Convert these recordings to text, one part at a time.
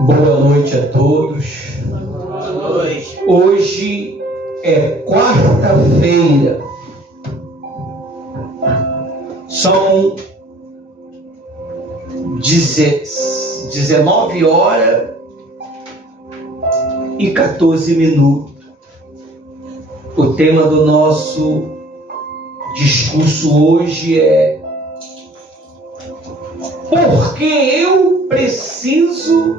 Boa noite a todos. Boa noite. Hoje é quarta-feira. São 19 horas e 14 minutos. O tema do nosso discurso hoje é: por que eu preciso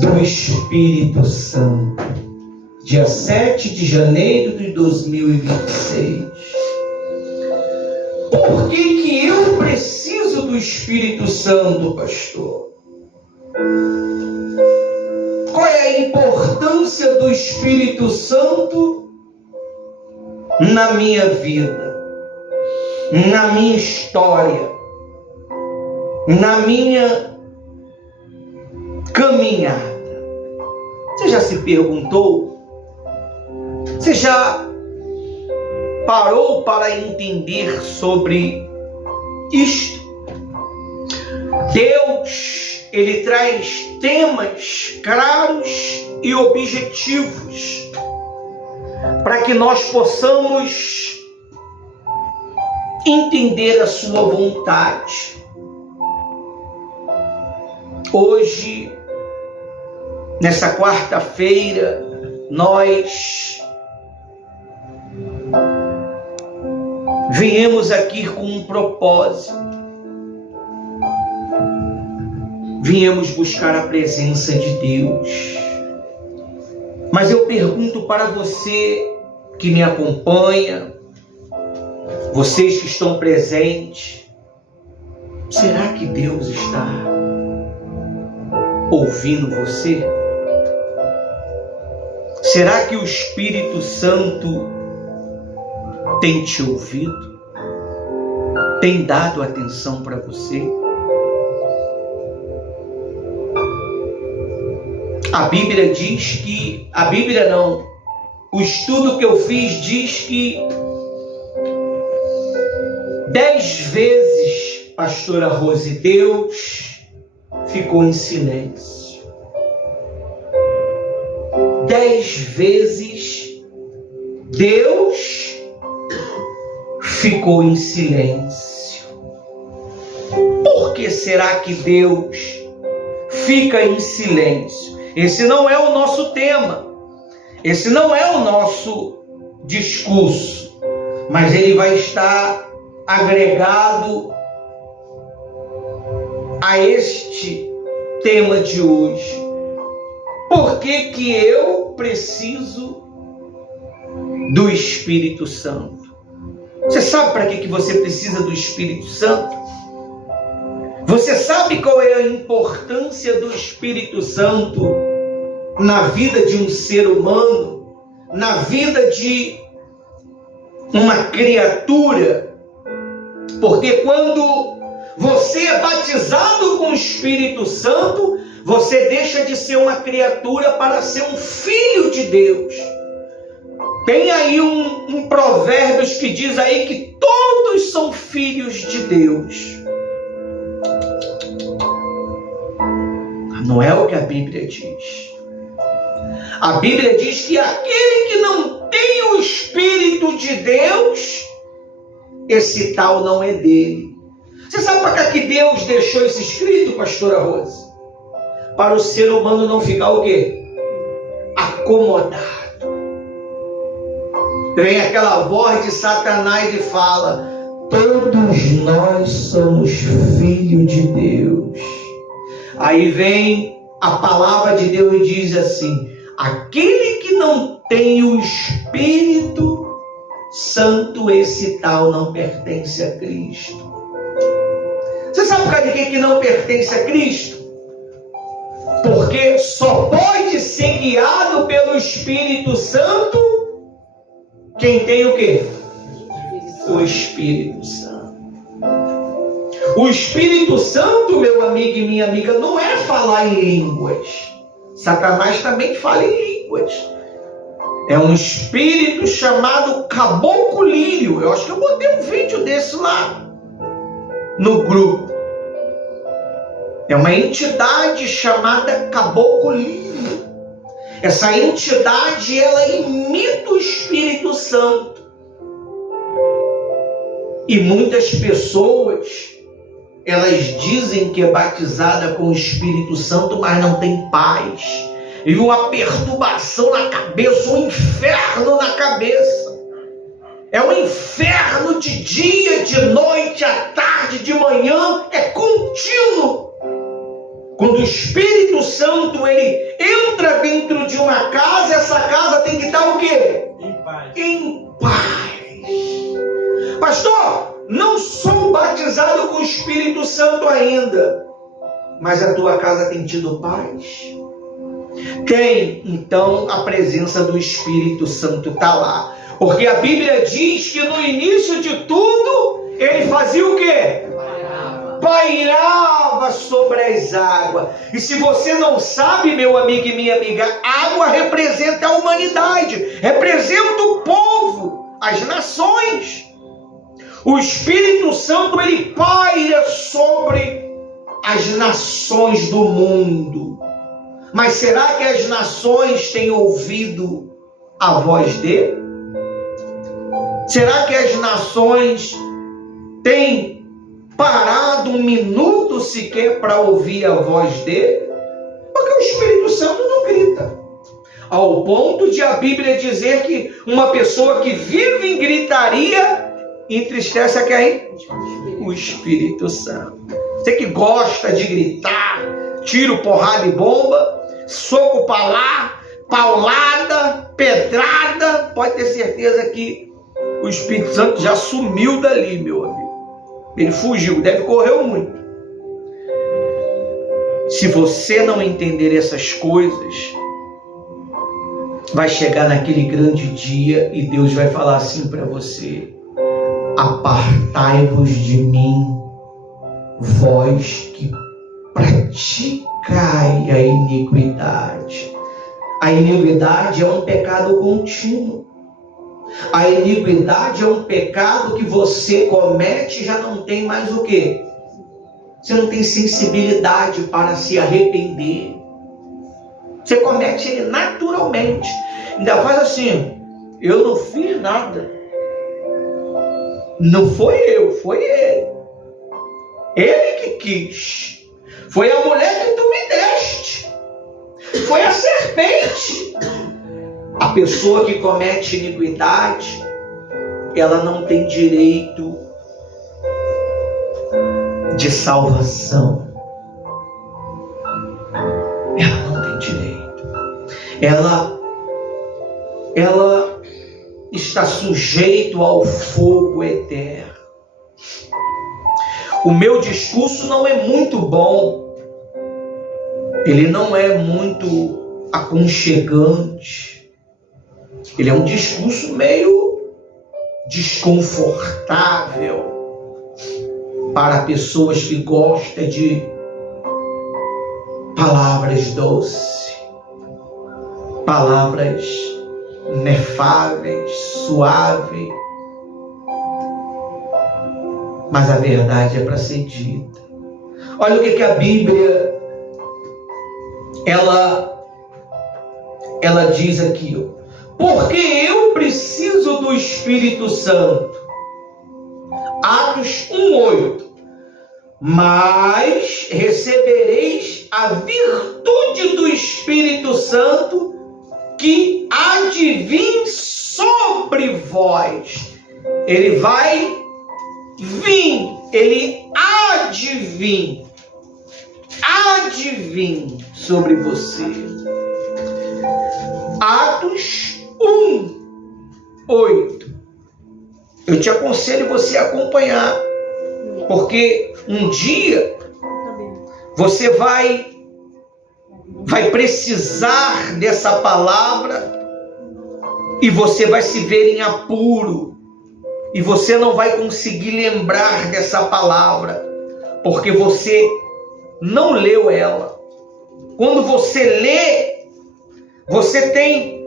do Espírito Santo? Dia 7 de janeiro de 2026. Por que eu preciso do Espírito Santo, pastor? Qual é a importância do Espírito Santo na minha vida, na minha história, na minha caminhada? Você já se perguntou? Você já parou para entender sobre isto? Deus, Ele traz temas claros e objetivos para que nós possamos entender a sua vontade. Hoje, nessa quarta-feira, nós viemos aqui com um propósito. Viemos buscar a presença de Deus. Mas eu pergunto para você que me acompanha, vocês que estão presentes, será que Deus está ouvindo você? Será que o Espírito Santo tem te ouvido? Tem dado atenção para você? A Bíblia diz que... A Bíblia não. O estudo que eu fiz diz que 10 vezes, pastora Rose, Deus ficou em silêncio. 10 vezes Deus ficou em silêncio. Por que será que Deus fica em silêncio? Esse não é o nosso tema. Esse não é o nosso discurso. Mas ele vai estar agregado a este tema de hoje. Por que eu preciso do Espírito Santo? Você sabe para que você precisa do Espírito Santo? Você sabe qual é a importância do Espírito Santo na vida de um ser humano, na vida de uma criatura? Porque quando você é batizado com o Espírito Santo, você deixa de ser uma criatura para ser um filho de Deus. Tem aí um Provérbios que diz aí que todos são filhos de Deus. Não é o que a Bíblia diz. A Bíblia diz que aquele que não tem o Espírito de Deus, esse tal não é dele. Você sabe para que Deus deixou isso escrito, pastora Rose? Para o ser humano não ficar o quê? Acomodado. Vem aquela voz de Satanás e fala: todos nós somos filhos de Deus. Aí vem a palavra de Deus e diz assim: aquele que não tem o Espírito Santo, esse tal não pertence a Cristo. Você sabe por causa de que não pertence a Cristo? Porque só pode ser guiado pelo Espírito Santo quem tem o quê? O Espírito Santo. O Espírito Santo, meu amigo e minha amiga, não é falar em línguas. Satanás também fala em línguas. É um espírito chamado caboclo lírio. Eu acho que eu botei um vídeo desse lá. no grupo. É uma entidade chamada Caboclo Lírio. Essa entidade, ela imita o Espírito Santo. E muitas pessoas, elas dizem que é batizada com o Espírito Santo, mas não tem paz. E uma perturbação na cabeça, um inferno na cabeça. É um inferno de dia, de noite, à tarde, de manhã, é contínuo. Quando o Espírito Santo, ele entra dentro de uma casa, essa casa tem que estar o quê? Em paz. Em paz. Pastor, não sou batizado com o Espírito Santo ainda, mas a tua casa tem tido paz? Tem, então a presença do Espírito Santo está lá. Porque a Bíblia diz que no início de tudo, ele fazia o quê? Pairava sobre as águas. E se você não sabe, meu amigo e minha amiga, água representa a humanidade, representa o povo, as nações. O Espírito Santo, ele paira sobre as nações do mundo. Mas será que as nações têm ouvido a voz dele? Será que as nações têm parado um minuto sequer para ouvir a voz dele? Porque o Espírito Santo não grita. Ao ponto de a Bíblia dizer que uma pessoa que vive em gritaria entristece a quem? O Espírito Santo. Você que gosta de gritar, tiro, porrada e bomba, soco para lá, paulada, pedrada, pode ter certeza que o Espírito Santo já sumiu dali, meu amigo. Ele fugiu, deve correr muito. Se você não entender essas coisas, vai chegar naquele grande dia e Deus vai falar assim para você: apartai-vos de mim, vós que praticai a iniquidade. A iniquidade é um pecado contínuo. A iniquidade é um pecado que você comete e já não tem mais o quê? Você não tem sensibilidade para se arrepender. Você comete ele naturalmente. Ainda faz assim: eu não fiz nada. Não foi eu, foi ele. Ele que quis. Foi a mulher que tu me deste. Foi a serpente. A pessoa que comete iniquidade, ela não tem direito de salvação. Ela não tem direito. Ela está sujeita ao fogo eterno. O meu discurso não é muito bom. Ele não é muito aconchegante. Ele é um discurso meio desconfortável para pessoas que gostam de palavras doces, palavras inefáveis, suaves. Mas a verdade é para ser dita. Olha o que a Bíblia ela diz aqui, ó. Porque eu preciso do Espírito Santo. Atos 1:8. Mas recebereis a virtude do Espírito Santo, que há de vir sobre vós. Ele vai vir, ele há de vir sobre você. Atos 1:8. Eu te aconselho você a acompanhar, porque um dia você vai precisar dessa palavra e você vai se ver em apuro e você não vai conseguir lembrar dessa palavra porque você não leu ela. Quando você lê, você tem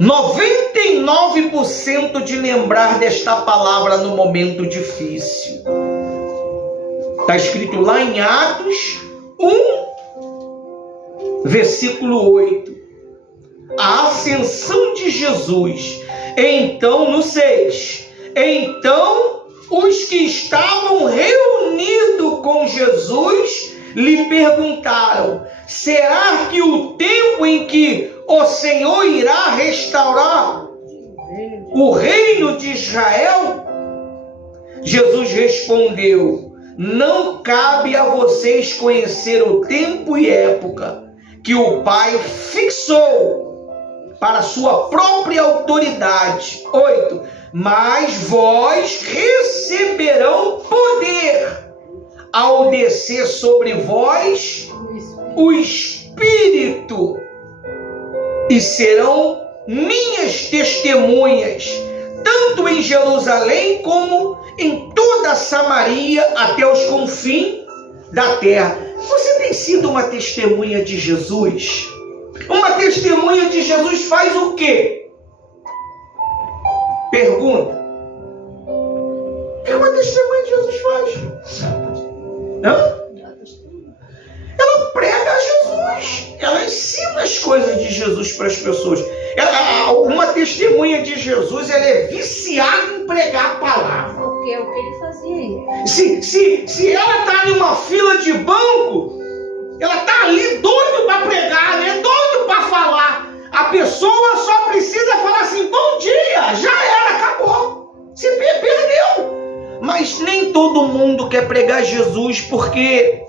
99% de lembrar desta palavra no momento difícil. Está escrito lá em Atos 1, versículo 8. A ascensão de Jesus. Então, no 6. Então, os que estavam reunidos com Jesus lhe perguntaram: será que o tempo em que o Senhor irá restaurar o reino de Israel? Jesus respondeu: não cabe a vocês conhecer o tempo e época que o Pai fixou para sua própria autoridade. 8. Mas vós receberão poder ao descer sobre vós o Espírito, e serão minhas testemunhas, tanto em Jerusalém como em toda a Samaria, até os confins da terra. Você tem sido uma testemunha de Jesus? Uma testemunha de Jesus faz o quê? Pergunta. O que uma testemunha de Jesus faz? Hã? Ela prega Jesus. Ela ensina as coisas de Jesus para as pessoas. Uma testemunha de Jesus, ela é viciada em pregar a palavra. Porque é o que ele fazia. Se ela está em uma fila de banco, ela está ali doido para pregar, né? Doido para falar. A pessoa só precisa falar assim: bom dia, já era, acabou. Se perdeu. Mas nem todo mundo quer pregar Jesus, porque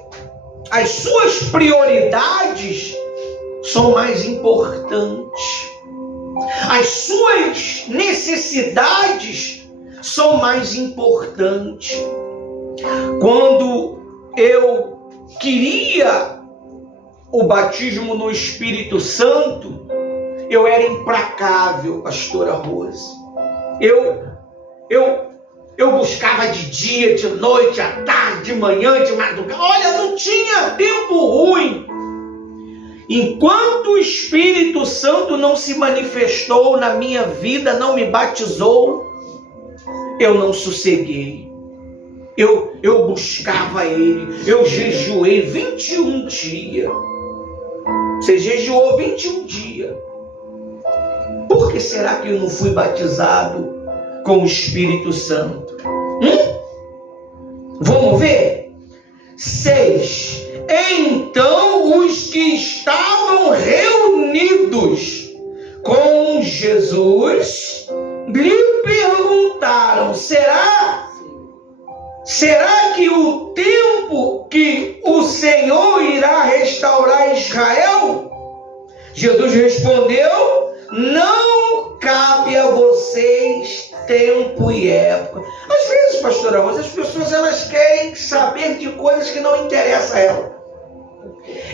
as suas prioridades são mais importantes. As suas necessidades são mais importantes. Quando eu queria o batismo no Espírito Santo, eu era implacável, pastora Rose. Eu buscava de dia, de noite, à tarde, de manhã, de madrugada. Olha, não tinha tempo ruim. Enquanto o Espírito Santo não se manifestou na minha vida, não me batizou, eu não sosseguei. Eu buscava Ele. Eu jejuei 21 dias. Você jejuou 21 dias. Por que será que eu não fui batizado com o Espírito Santo? Vamos ver? 6. Então os que estavam reunidos com Jesus lhe perguntaram: será que o tempo que o Senhor irá restaurar Israel? Jesus respondeu: não cabe a vocês tempo e época. Às vezes, pastora Rosa, as pessoas elas querem saber de coisas que não interessam a ela.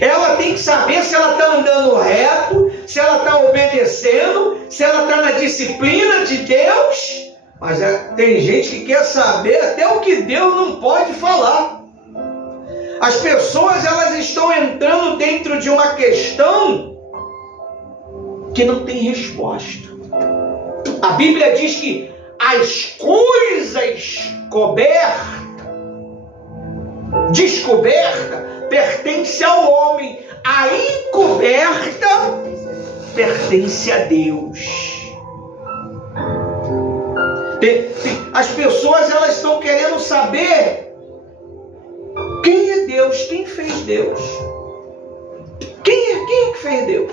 Ela tem que saber se ela está andando reto, se ela está obedecendo, se ela está na disciplina de Deus. Mas tem gente que quer saber até o que Deus não pode falar. As pessoas elas estão entrando dentro de uma questão que não tem resposta. A Bíblia diz que as coisas descoberta pertence ao homem, a encoberta pertence a Deus. As pessoas elas estão querendo saber quem é Deus, quem fez Deus. Quem é que fez Deus?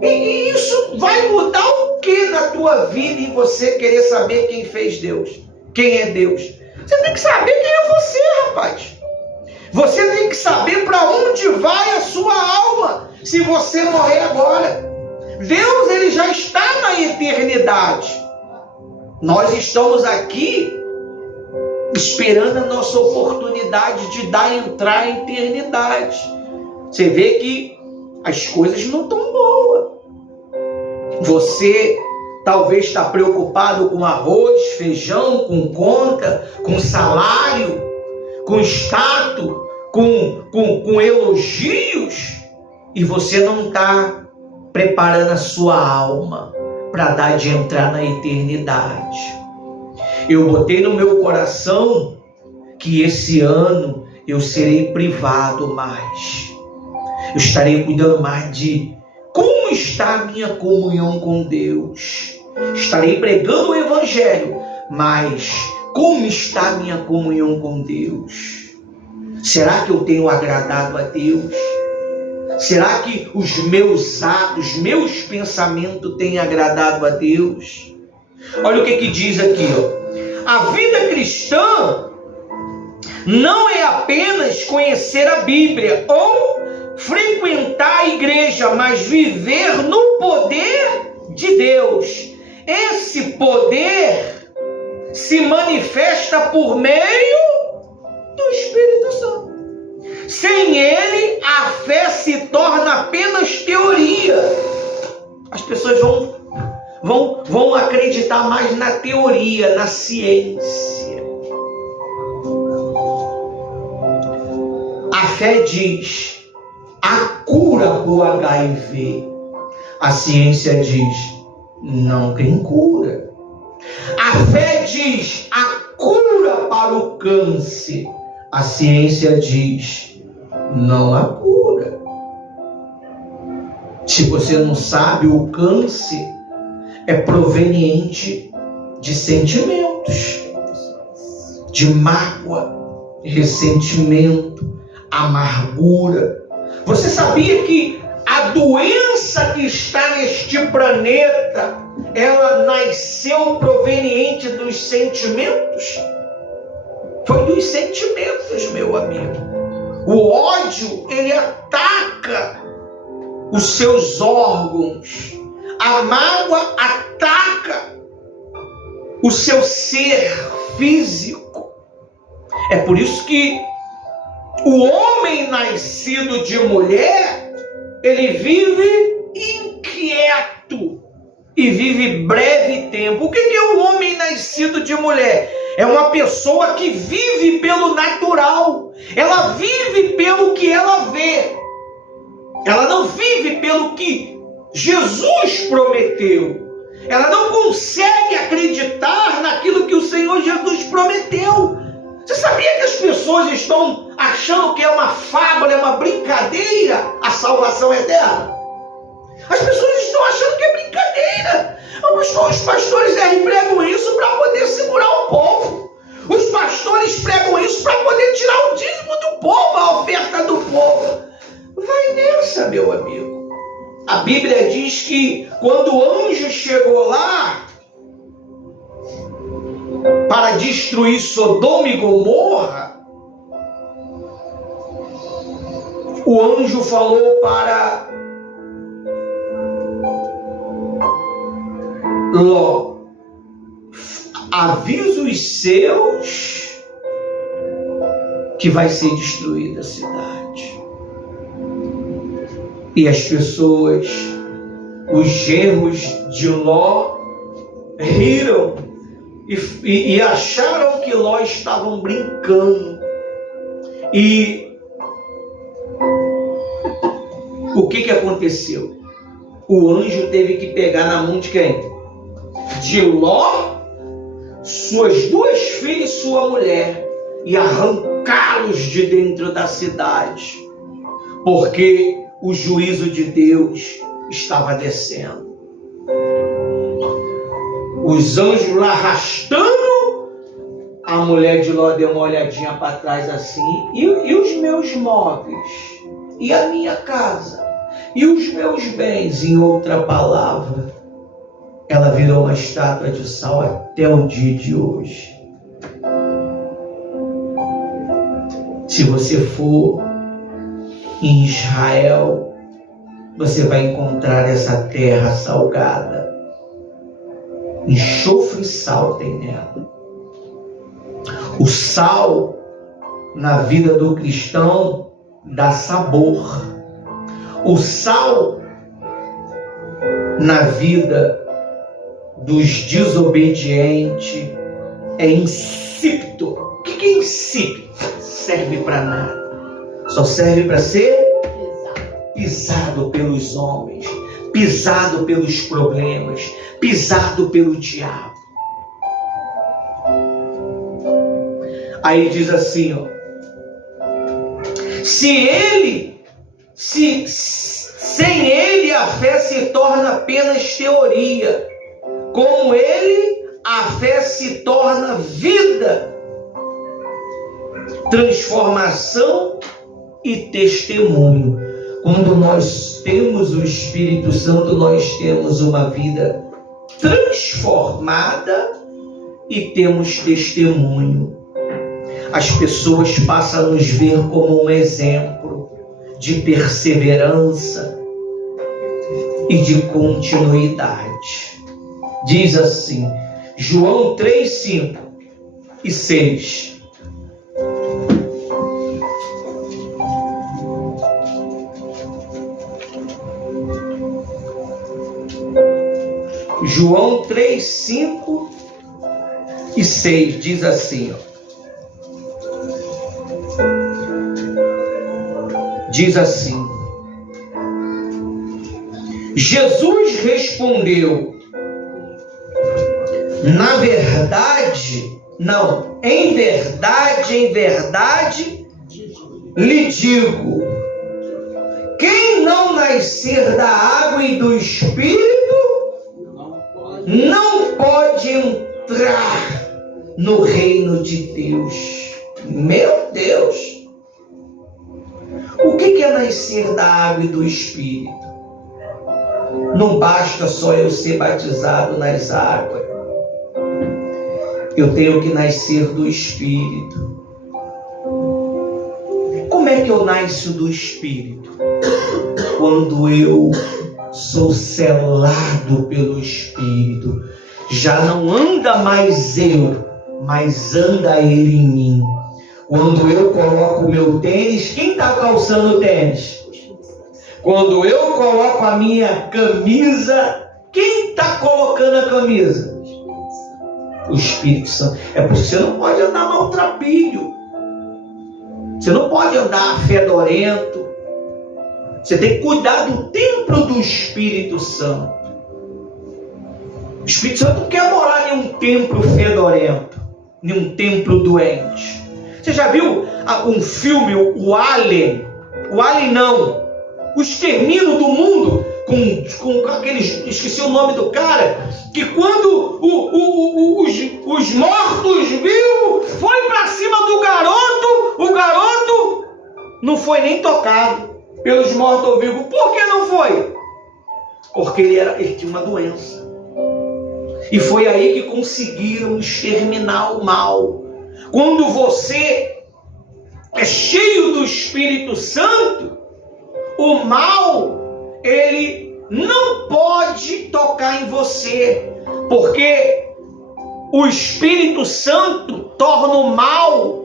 E isso vai mudar o que na tua vida em você querer saber quem fez Deus? Quem é Deus? Você tem que saber quem é você, rapaz. Você tem que saber para onde vai a sua alma se você morrer agora. Deus ele já está na eternidade. Nós estamos aqui esperando a nossa oportunidade de entrar na eternidade. Você vê que as coisas não estão boas. Você talvez está preocupado com arroz, feijão, com conta, com salário, com status, com elogios, e você não está preparando a sua alma para dar de entrar na eternidade. Eu botei no meu coração que esse ano eu serei privado mais. Eu estarei cuidando mais de como está a minha comunhão com Deus. Estarei pregando o Evangelho, mas como está a minha comunhão com Deus? Será que eu tenho agradado a Deus? Será que os meus atos, meus pensamentos têm agradado a Deus? Olha o que diz aqui, ó. A vida cristã não é apenas conhecer a Bíblia ou frequentar a igreja, mas viver no poder de Deus. Esse poder se manifesta por meio do Espírito Santo. Sem ele, a fé se torna apenas teoria. As pessoas vão acreditar mais na teoria, na ciência. A fé diz a cura do HIV. A ciência diz não tem cura. A fé diz a cura para o câncer. A ciência diz não há cura. Se você não sabe, o câncer é proveniente de sentimentos, de mágoa, ressentimento, amargura. Você sabia que a doença que está neste planeta, ela nasceu proveniente dos sentimentos? Foi dos sentimentos, meu amigo. O ódio, ele ataca os seus órgãos. A mágoa ataca o seu ser físico. É por isso que o homem nascido de mulher, ele vive inquieto e vive breve tempo. O que é o homem nascido de mulher? É uma pessoa que vive pelo natural. Ela vive pelo que ela vê. Ela não vive pelo que Jesus prometeu. Ela não consegue acreditar naquilo que o Senhor Jesus prometeu. Você sabia que as pessoas estão achando que é uma fábula, é uma brincadeira a salvação eterna? As pessoas estão achando que é brincadeira. Os pastores pregam isso para poder segurar o povo. Os pastores pregam isso para poder tirar o dízimo do povo, a oferta do povo. Vai nessa, meu amigo. A Bíblia diz que quando o anjo chegou lá para destruir Sodoma e Gomorra, o anjo falou para Ló: avisa os seus que vai ser destruída a cidade. E as pessoas, os genros de Ló, riram e acharam que Ló estavam brincando. E o que aconteceu? O anjo teve que pegar na mão de quem? De Ló, suas duas filhas e sua mulher, e arrancá-los de dentro da cidade, porque o juízo de Deus estava descendo. Os anjos lá arrastando, a mulher de Ló deu uma olhadinha para trás assim, e os meus móveis, e a minha casa, e os meus bens. Em outra palavra, ela virou uma estátua de sal até o dia de hoje. Se você for em Israel, você vai encontrar essa terra salgada. Enxofre e sal tem nela. O sal, na vida do cristão, dá sabor. O sal, na vida dos desobedientes, é insípido. O que é insípido? Serve para nada. Só serve para ser pisado pelos homens, pisado pelos problemas, pisado pelo diabo. Aí diz assim, ó. Sem ele a fé se torna apenas teoria. Com ele, a fé se torna vida, transformação e testemunho. Quando nós temos o Espírito Santo, nós temos uma vida transformada e temos testemunho. As pessoas passam a nos ver como um exemplo de perseverança e de continuidade. Diz assim, João 3, 5 e 6. João 3, 5 e 6 diz assim, ó. Diz assim: Jesus respondeu, em verdade lhe digo, quem não nascer da água e do Espírito não pode entrar no reino de Deus. Meu Deus! O que é nascer da água e do Espírito? Não basta só eu ser batizado nas águas. Eu tenho que nascer do Espírito. Como é que eu nasço do Espírito? Quando eu sou selado pelo Espírito. Já não anda mais eu, mas anda Ele em mim. Quando eu coloco o meu tênis, quem está calçando o tênis? Quando eu coloco a minha camisa, quem está colocando a camisa? O Espírito Santo. É por isso que você não pode andar maltrapilho. Você não pode andar fedorento. Você tem que cuidar do templo do Espírito Santo. O Espírito Santo não quer morar em um templo fedorento, em um templo doente. Você já viu um filme, o Alien? O Alien não. O Extermínio do Mundo, com aqueles, esqueci o nome do cara, que quando os mortos-vivos foi para cima do garoto, o garoto não foi nem tocado pelos mortos-vivos. Por que não foi? Porque ele tinha uma doença. E foi aí que conseguiram exterminar o mal. Quando você é cheio do Espírito Santo, o mal, ele não pode tocar em você, porque o Espírito Santo torna o mal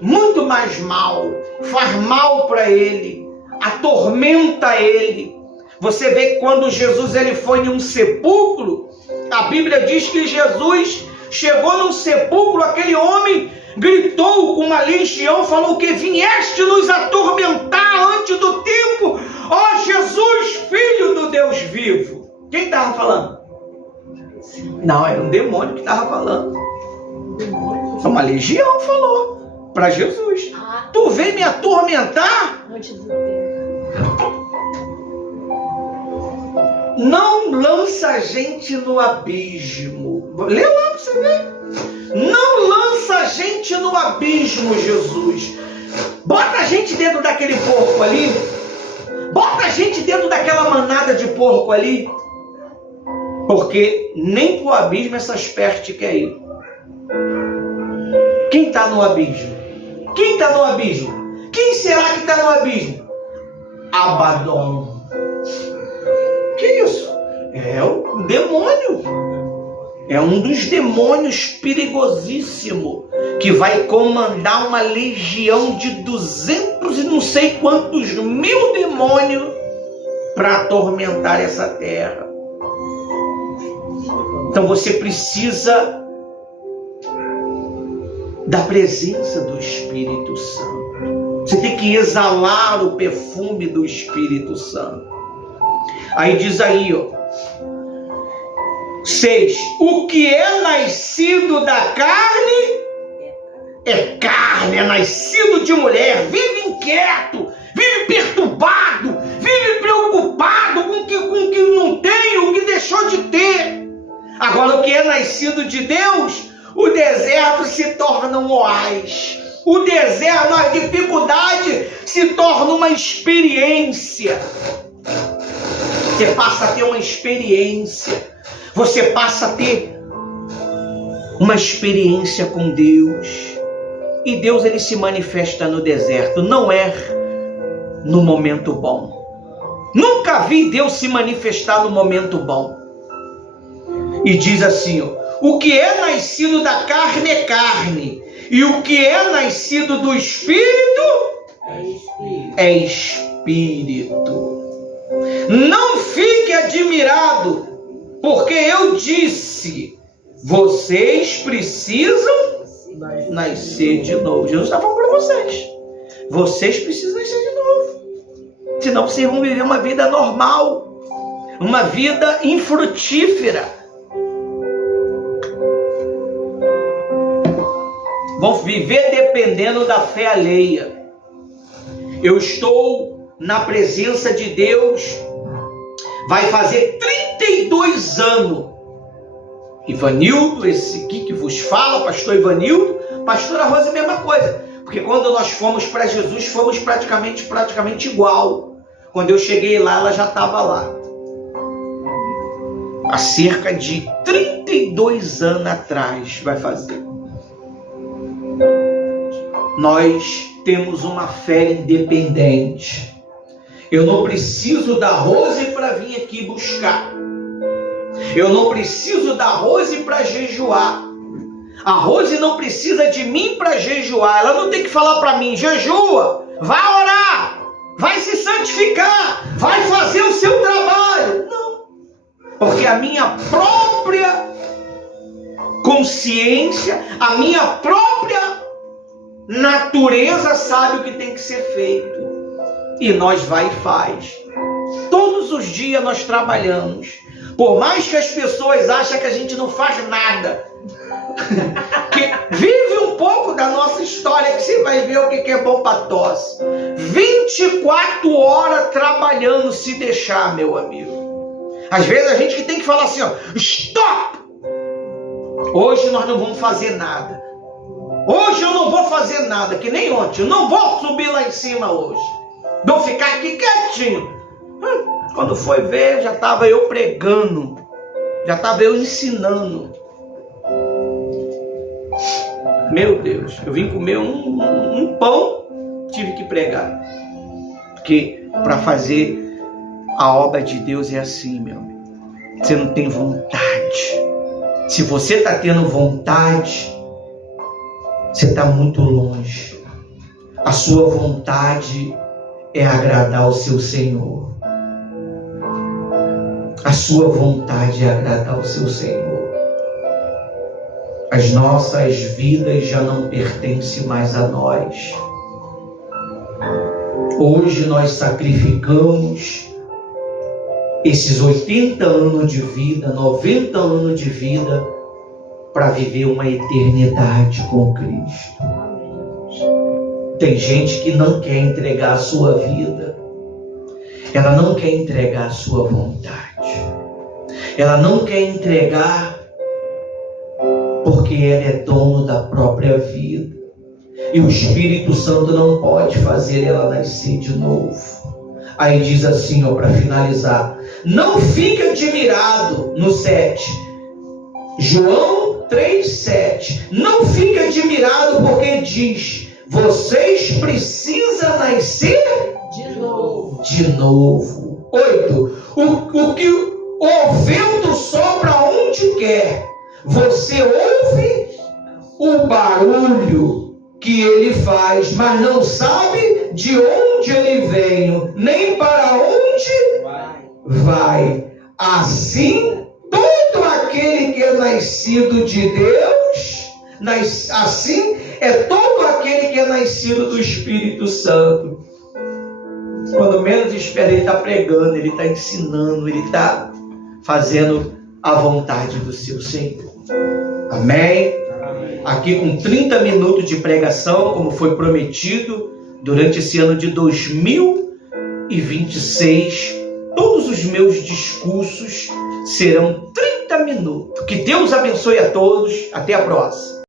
muito mais mal, faz mal para ele, atormenta ele. Você vê que quando Jesus ele foi em um sepulcro, a Bíblia diz que Jesus chegou num sepulcro, aquele homem gritou com uma legião, falou que vieste nos atormentar antes do tempo, ó Jesus, Filho do Deus vivo. Quem estava falando? Não, era um demônio que estava falando. Uma legião falou para Jesus. Tu vem me atormentar? Antes do tempo. Não lança a gente no abismo. Lê lá para você ver. Não lança a gente no abismo, Jesus. Bota a gente dentro daquele porco ali. Bota a gente dentro daquela manada de porco ali. Porque nem pro abismo essas pestes querem ir. Quem está no abismo? Quem está no abismo? Quem será que está no abismo? Abaddon. Que isso? É o demônio. É um dos demônios perigosíssimos que vai comandar uma legião de 200 e não sei quantos mil demônios para atormentar essa terra. Então você precisa da presença do Espírito Santo. Você tem que exalar o perfume do Espírito Santo. Aí diz aí, ó. 6. O que é nascido da carne é carne, é nascido de mulher, vive inquieto, vive perturbado, vive preocupado com o que não tem, o que deixou de ter. Agora, o que é nascido de Deus, o deserto se torna um oásis. O deserto, a dificuldade se torna uma experiência. Você passa a ter uma experiência. Você passa a ter uma experiência com Deus. E Deus, ele se manifesta no deserto. Não é no momento bom. Nunca vi Deus se manifestar no momento bom. E diz assim, ó, o que é nascido da carne é carne. E o que é nascido do Espírito é Espírito. Não fique admirado, porque eu disse, vocês precisam nascer de novo. Jesus está falando para vocês. Vocês precisam nascer de novo. Senão vocês vão viver uma vida normal, uma vida infrutífera. Vão viver dependendo da fé alheia. Eu estou na presença de Deus. Vai fazer 32 anos. Ivanildo, esse aqui que vos fala, pastor Ivanildo, pastora Rosa, a mesma coisa. Porque quando nós fomos para Jesus, fomos praticamente igual. Quando eu cheguei lá, ela já estava lá. Há cerca de 32 anos atrás vai fazer. Nós temos uma fé independente. Eu não preciso da Rose para vir aqui buscar. Eu não preciso da Rose para jejuar. A Rose não precisa de mim para jejuar. Ela não tem que falar para mim, jejua, vai orar, vai se santificar, vai fazer o seu trabalho. Não. Porque a minha própria consciência, a minha própria natureza sabe o que tem que ser feito. E nós vai e faz. Todos os dias nós trabalhamos. Por mais que as pessoas achem que a gente não faz nada. Que vive um pouco da nossa história, que você vai ver o que é bom para tosse. 24 horas trabalhando, se deixar, meu amigo. Às vezes a gente que tem que falar assim, ó, stop! Hoje nós não vamos fazer nada. Hoje eu não vou fazer nada, que nem ontem. Eu não vou subir lá em cima hoje. Vou ficar aqui quietinho. Quando foi ver, já estava eu pregando. Já estava eu ensinando. Meu Deus, eu vim comer um pão, tive que pregar. Porque para fazer a obra de Deus é assim, meu amigo. Você não tem vontade. Se você está tendo vontade, você está muito longe. A sua vontade é agradar o seu Senhor. A sua vontade é agradar o seu Senhor. As nossas vidas já não pertencem mais a nós. Hoje nós sacrificamos esses 80 anos de vida, 90 anos de vida, para viver uma eternidade com Cristo. Tem gente que não quer entregar a sua vida. Ela não quer entregar a sua vontade. Ela não quer entregar porque ela é dono da própria vida. E o Espírito Santo não pode fazer ela nascer de novo. Aí diz assim, ó, para finalizar. Não fique admirado no 7. João 3:7. Não fique admirado porque diz, vocês precisam nascer de novo. De novo. 8. O que o vento sopra onde quer. Você ouve o barulho que ele faz, mas não sabe de onde ele vem, nem para onde vai. Assim, todo aquele que é nascido de Deus, assim é todo aquele que é nascido do Espírito Santo. Quando menos espera, ele está pregando, ele está ensinando, ele está fazendo a vontade do seu Senhor. Amém? Amém. aqui com 30 minutos de pregação, como foi prometido, durante esse ano de 2026. Todos os meus discursos serão 30 minutos. Que Deus abençoe a todos. Até a próxima.